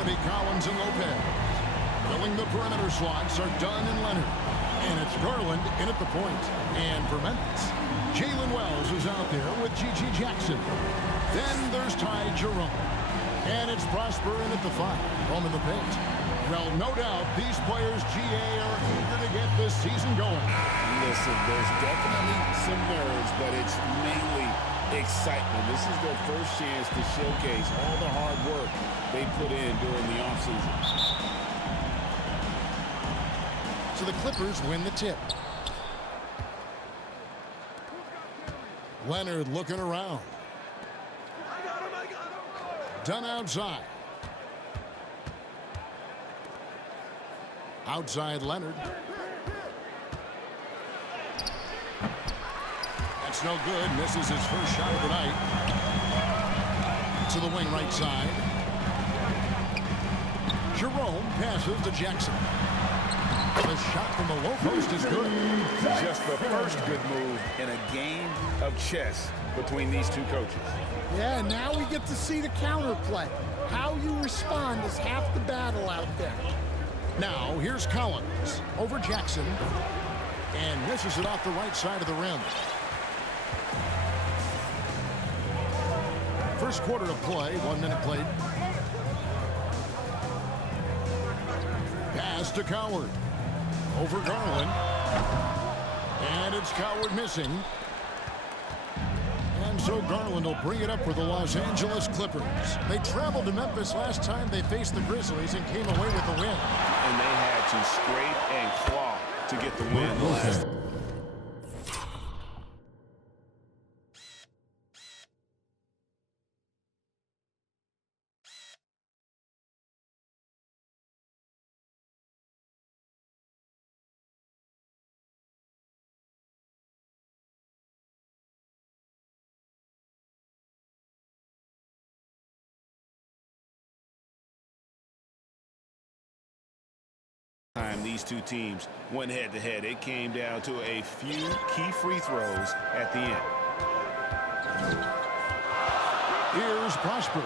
to be Collins and Lopez. Filling the perimeter slots are Dunn and Leonard. And it's Garland in at the point. And for Memphis, Jalen Wells is out there with G.G. Jackson. Then there's Ty Jerome. And it's Prosper in at the 5, home in the paint. Well, no doubt, these players, GA, are eager to get this season going. Listen, there's definitely some nerves, but it's mainly excitement. This is their first chance to showcase all the hard work they put in during the offseason. So the Clippers win the tip. Leonard looking around. Dunn outside. Outside Leonard. That's no good. Misses his first shot of the night. To the wing right side. Jerome passes to Jackson. The shot from the low post is good. Just the first good move in a game of chess between these two coaches. Yeah, now we get to see the counterplay. How you respond is half the battle out there. Now, here's Collins over Jackson. And misses it off the right side of the rim. First quarter of play, 1 minute played. Pass to Coward. Over Garland. And it's Coward missing. And so Garland will bring it up for the Los Angeles Clippers. They traveled to Memphis last time they faced the Grizzlies and came away with the win. And they had to scrape and claw to get the win last. These two teams went head-to-head. It came down to a few key free throws at the end. Here's Prosper.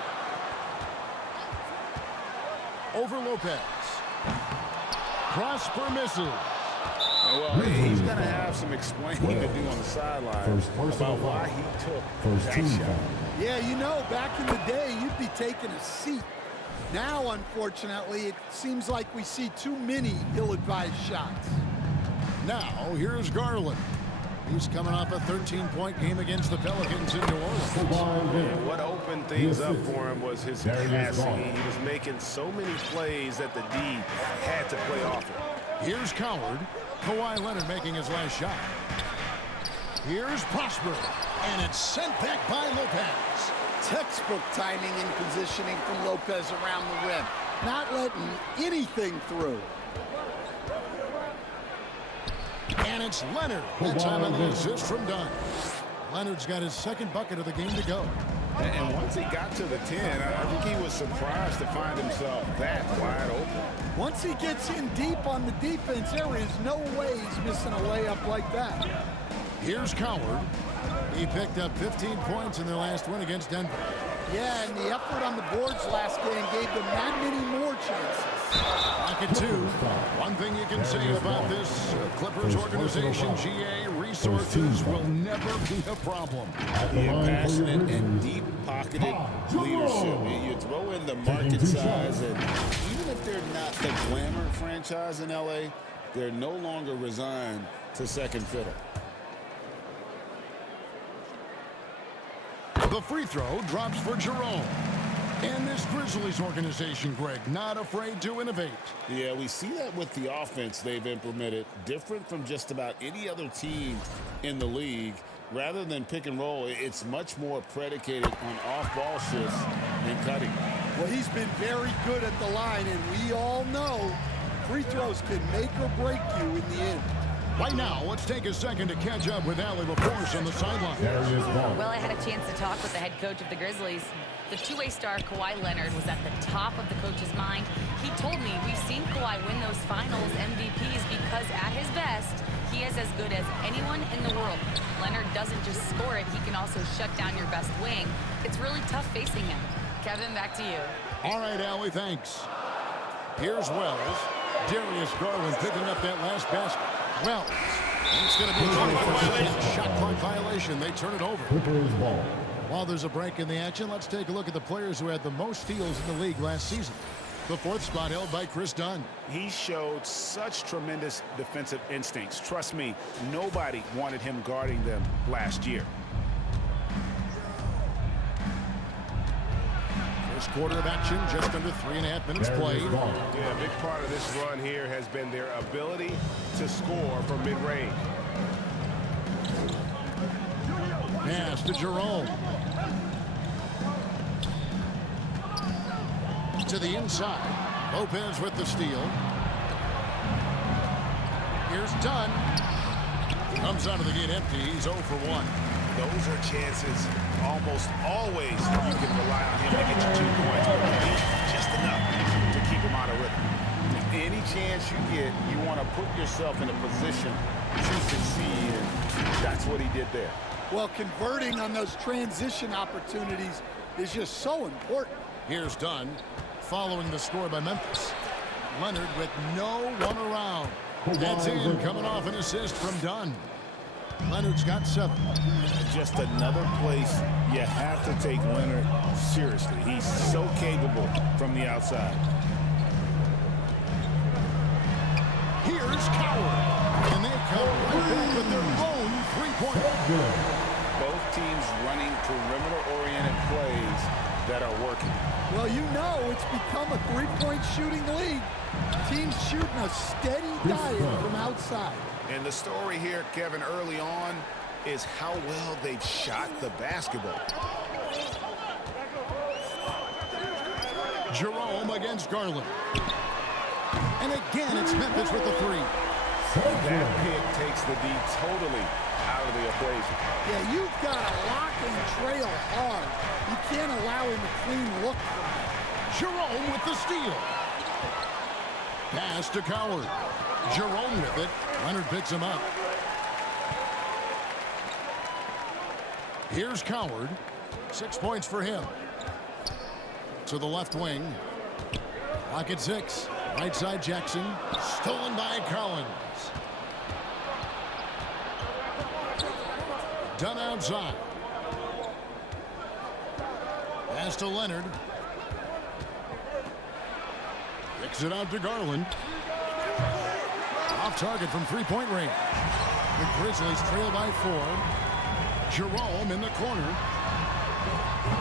Over Lopez. Prosper misses. Well, he's going to have some explaining to do on the sideline about why he took that shot. Yeah, you know, back in the day, you'd be taking a seat. Now, unfortunately, it seems like we see too many ill-advised shots. Now, here's Garland. He's coming off a 13-point game against the Pelicans in New Orleans. What opened things up for him was his passing. He was making so many plays that the D had to play off him. Here's Coward. Kawhi Leonard making his last shot. Here's Prosper. And it's sent back by Lopez. Textbook timing and positioning from Lopez around the rim. Not letting anything through. And it's Leonard. That time on the assist from Dunn. Leonard's got his second bucket of the game to go. And once he got to the 10, I think he was surprised to find himself that wide open. Once he gets in deep on the defense, there is no way he's missing a layup like that. Here's Coward. He picked up 15 points in their last win against Denver. Yeah, and the effort on the boards last game gave them that many more chances. Back at 2. One thing you can say about this Clippers organization, GA, resources will never be a problem. Passionate and deep-pocketed leadership. You throw in the market size, and even if they're not the glamour franchise in LA, they're no longer resigned to second fiddle. The free throw drops for Jerome. And this Grizzlies organization, Greg, not afraid to innovate. Yeah, we see that with the offense they've implemented, different from just about any other team in the league. Rather than pick and roll, it's much more predicated on off-ball shifts and cutting. Well, he's been very good at the line, and we all know free throws can make or break you in the end. Right now, let's take a second to catch up with Allie LaForce on the sideline. Well, I had a chance to talk with the head coach of the Grizzlies. The two-way star Kawhi Leonard was at the top of the coach's mind. He told me we've seen Kawhi win those finals MVPs because at his best, he is as good as anyone in the world. Leonard doesn't just score it, he can also shut down your best wing. It's really tough facing him. Kevin, back to you. All right, Allie, thanks. Here's Wells. Darius Garland picking up that last basket. Wells. It's going to be a shot clock violation. They turn it over. While there's a break in the action, let's take a look at the players who had the most steals in the league last season. The fourth spot held by Chris Dunn. He showed such tremendous defensive instincts. Trust me, nobody wanted him guarding them last year. First quarter of action, just under 3.5 minutes played. Yeah, a big part of this run here has been their ability to score from mid-range. Pass to Jerome. To the inside. Lopez with the steal. Here's Dunn. Comes out of the gate empty. He's 0 for 1. Those are chances almost always you can rely on him to get you 2 points. But just enough to keep him out of rhythm. Any chance you get, you want to put yourself in a position to succeed, and that's what he did there. Well, converting on those transition opportunities is just so important. Here's Dunn, following the score by Memphis. Leonard with no one around. That's in, coming off an assist from Dunn. Leonard's got 7. Just another place you have to take Leonard seriously. He's so capable from the outside. Here's Coward. And they come right back with their own 3-pointer. Both teams running perimeter-oriented plays that are working. Well, you know it's become a three-point shooting league. Teams shooting a steady diet from outside. And the story here, Kevin, early on is how well they've shot the basketball. Jerome against Garland. And again, it's Memphis with the 3. That pick takes the D totally out of the equation. Yeah, you've got to lock and trail hard. You can't allow him a clean look from that. Jerome with the steal. Pass to Coward. Jerome with it. Leonard picks him up. Here's Coward. 6 points for him. To the left wing. Clock at 6. Right side Jackson. Stolen by Collins. Done outside. Pass to Leonard. Kicks it out to Garland. Off target from 3-point range. The Grizzlies trail by 4. Jerome in the corner.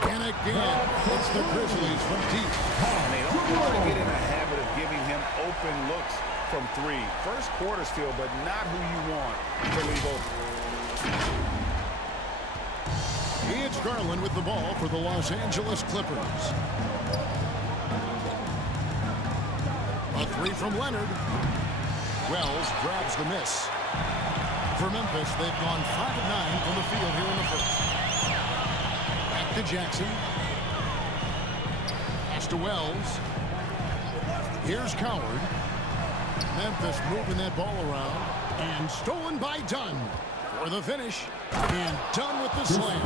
And again, it's the Grizzlies from deep. And they don't want to get in a habit of giving him open looks from 3. First quarter still, but not who you want to leave open. It's Garland with the ball for the Los Angeles Clippers. A 3 from Leonard. Wells grabs the miss. For Memphis, they've gone 5 of 9 from the field here in the first. Back to Jackson. Pass to Wells. Here's Coward. Memphis moving that ball around. And stolen by Dunn for the finish. And Dunn with the slam.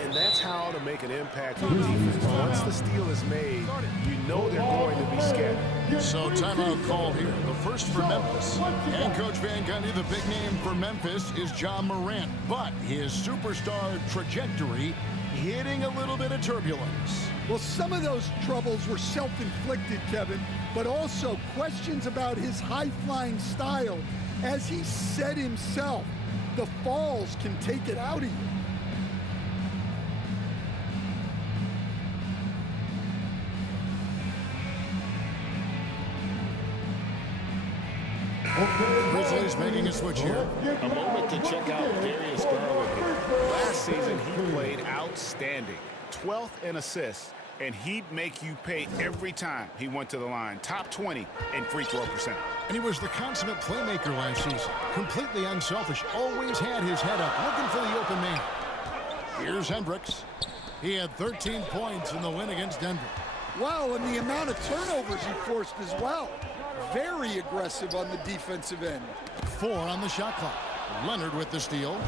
And that's how to make an impact on defense. Once the steal is made, you know they're going to be scattered. So timeout call here. The first for Memphis. And Coach Van Gundy, the big name for Memphis is John Morant. But his superstar trajectory hitting a little bit of turbulence. Well, some of those troubles were self-inflicted, Kevin, but also questions about his high-flying style. As he said himself, the falls can take it out of you. Grizzlies making a switch here. A moment to check out Darius Garland here. Last season, he played outstanding. 12th in assists, and he'd make you pay every time he went to the line. Top 20 in free throw percentage. And he was the consummate playmaker last season. Completely unselfish. Always had his head up, looking for the open man. Here's Hendricks. He had 13 points in the win against Denver. Wow, and the amount of turnovers he forced as well. Very aggressive on the defensive end. 4 on the shot clock. Leonard with the steal.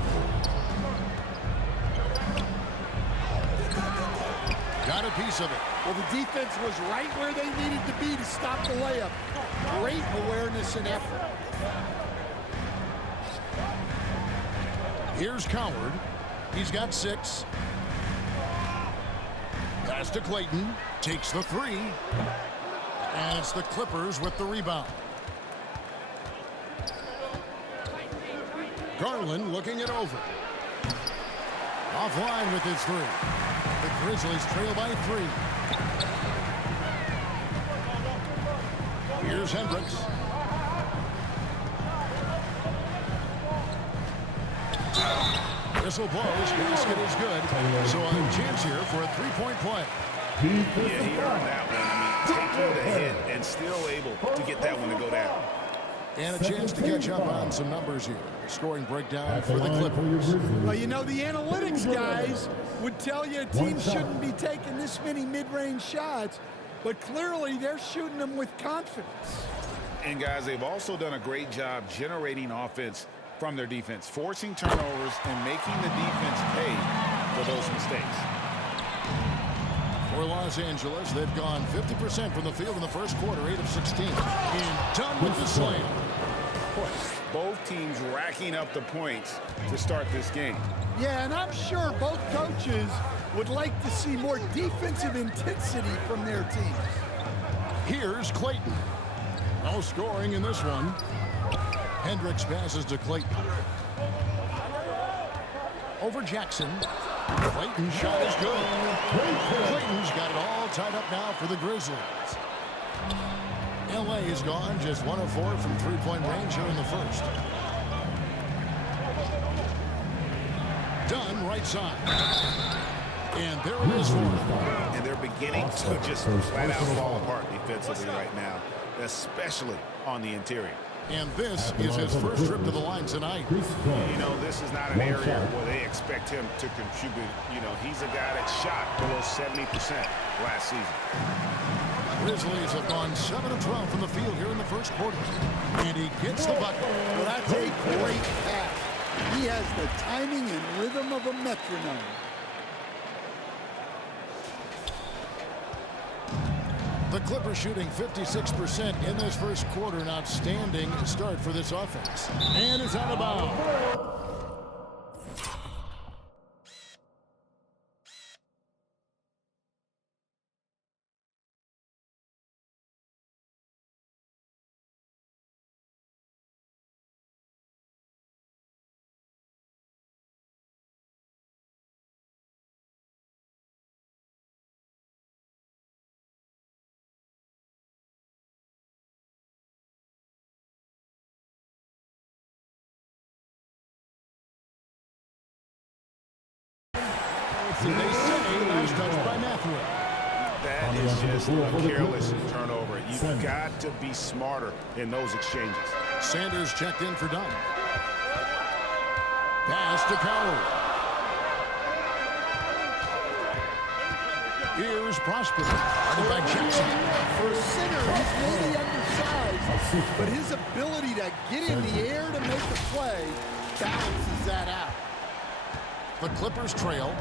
got a piece of it. Well, the defense was right where they needed to be to stop the layup. Great awareness and effort. Here's Coward. He's got 6. Pass to Clayton. Takes the 3. And it's the Clippers with the rebound. Garland looking it over. Offline with his 3. The Grizzlies trail by 3. Here's Hendricks. Whistle blows. Basket is good. So a chance here for a 3-point play. Yeah, he earned that one. I mean, taking the hit and still able to get that one to go down. And a chance to catch up on some numbers here. Scoring breakdown for the Clippers. Well, you know, the analytics guys would tell you a team shouldn't be taking this many mid-range shots, but clearly they're shooting them with confidence. And, guys, they've also done a great job generating offense from their defense, forcing turnovers and making the defense pay for those mistakes. For Los Angeles, they've gone 50% from the field in the first quarter, 8 of 16. And done with the slam. Both teams racking up the points to start this game. Yeah, and I'm sure both coaches would like to see more defensive intensity from their teams. Here's Clayton. No scoring in this one. Hendricks passes to Clayton. Over Jackson. Clayton's shot is good. Clayton's got it all tied up now for the Grizzlies. L.A. is gone just 1 of 4 from three-point range here in the first. Dunn right side. And there it is for him. And they're beginning to just flat out fall apart defensively right now, especially on the interior. And this is his first trip to the line tonight. You know, this is not an area where they expect him to contribute. You know, he's a guy that shot below 70% last season. Grizzlies have gone 7 of 12 from the field here in the first quarter. And he gets the bucket. Well, that's a great pass. He has the timing and rhythm of a metronome. The Clippers shooting 56% in this first quarter. An outstanding start for this offense. And it's out of bounds. And they say last touch by Matthew. That is just a careless turnover. You've got to be smarter in those exchanges. Sanders checked in for Dunn. Pass to Coward. Here's Prosper. Guarded by Jackson. For a center, he's maybe undersized, but his ability to get in the air to make a play balances that out. The Clippers trail.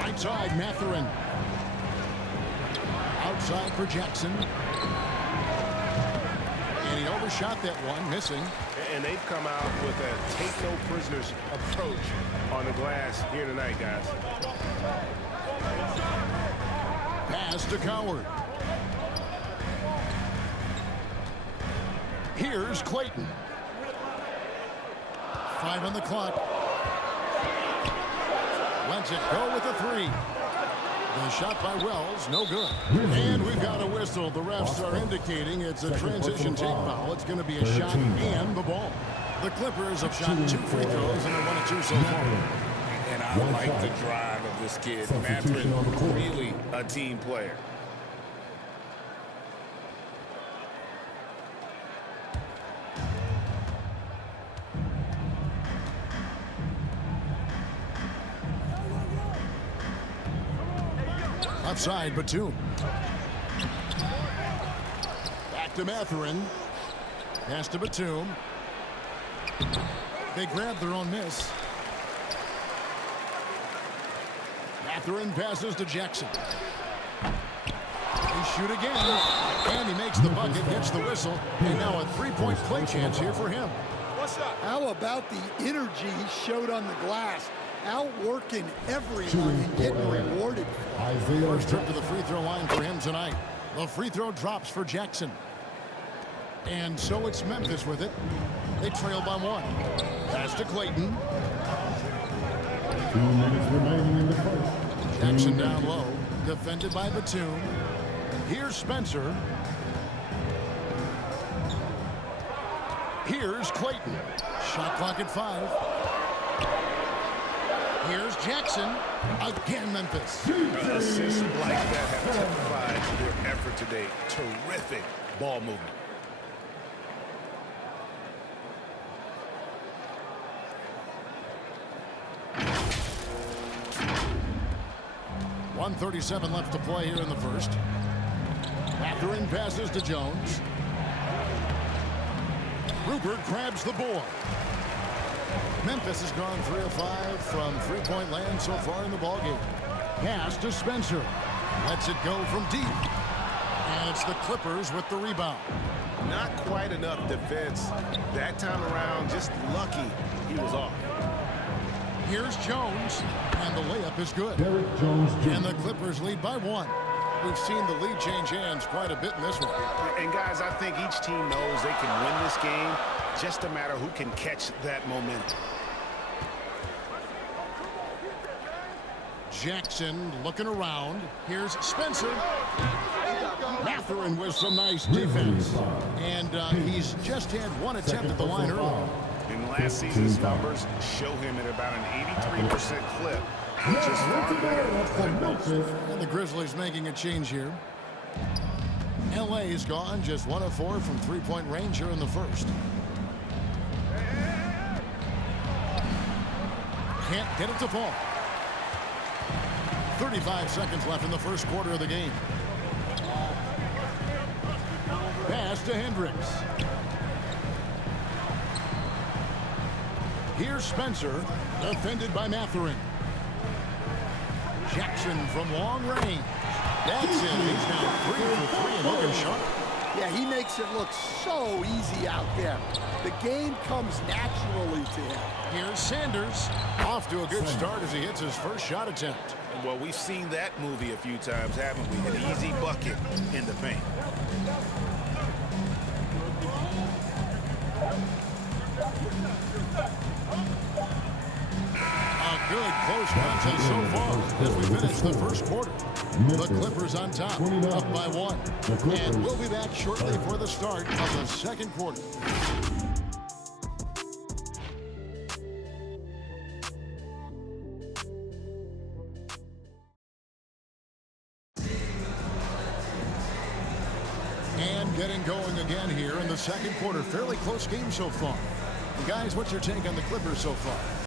Right side, Mathurin. Outside for Jackson. And he overshot that one, missing. And they've come out with a take no prisoners approach on the glass here tonight, guys. Pass to Coward. Here's Clayton. 5 on the clock. Lets it go with a 3. The shot by Wells, no good. And we've got a whistle. The refs are indicating it's a transition take foul. It's going to be a shot and the ball. The Clippers have shot 2 free throws and they're 1 of 2 so far. And I like the drive of this kid. Mathurin, really a team player. Outside, Batum. Back to Mathurin. Pass to Batum. They grabbed their own miss. Mathurin passes to Jackson. They shoot again, and he makes the bucket, gets the whistle, and now a three-point play chance here for him. How about the energy he showed on the glass? Outworking everyone and getting rewarded. First trip to the free throw line for him tonight. The free throw drops for Jackson. And so it's Memphis with it. They trail by 1. Pass to Clayton. 2 minutes remaining in the first. Jackson down low. Defended by Batum. Here's Spencer. Here's Clayton. Shot clock at 5. Here's Jackson. Again, Memphis. Assists like that have testified to their effort today. Terrific ball movement. .137 left to play here in the first. Mathurin passes to Jones. Rupert grabs the board. Memphis has gone 3 of 5 from three-point land so far in the ballgame. Pass to Spencer. Lets it go from deep. And it's the Clippers with the rebound. Not quite enough defense that time around. Just lucky he was off. Here's Jones. And the layup is good. Derrick Jones Jr. And the Clippers lead by 1. We've seen the lead change hands quite a bit in this one. And guys, I think each team knows they can win this game. Just a matter who can catch that momentum. Jackson looking around. Here's Spencer. Mathurin with some nice defense. And he's just had 1 attempt at the line earlier. And last season's numbers show him at about an 83% clip, which is far better than most. And the Grizzlies making a change here. LA is gone just 1 of 4 from three-point range here in the first. Can't get it to fall. 35 seconds left in the first quarter of the game. Pass to Hendricks. Here's Spencer, defended by Mathurin. Jackson from long range. That's it. He's now 3 for 3 and looking sharp. Yeah, he makes it look so easy out there. The game comes naturally to him. Here's Sanders. Off to a good start as he hits his first shot attempt. Well, we've seen that movie a few times, haven't we? An easy bucket in the paint. A good close contest so far as we finish the first quarter. The Clippers on top, up by 1. And we'll be back shortly for the start of the second quarter. And getting going again here in the second quarter. Fairly close game so far. Guys, what's your take on the Clippers so far?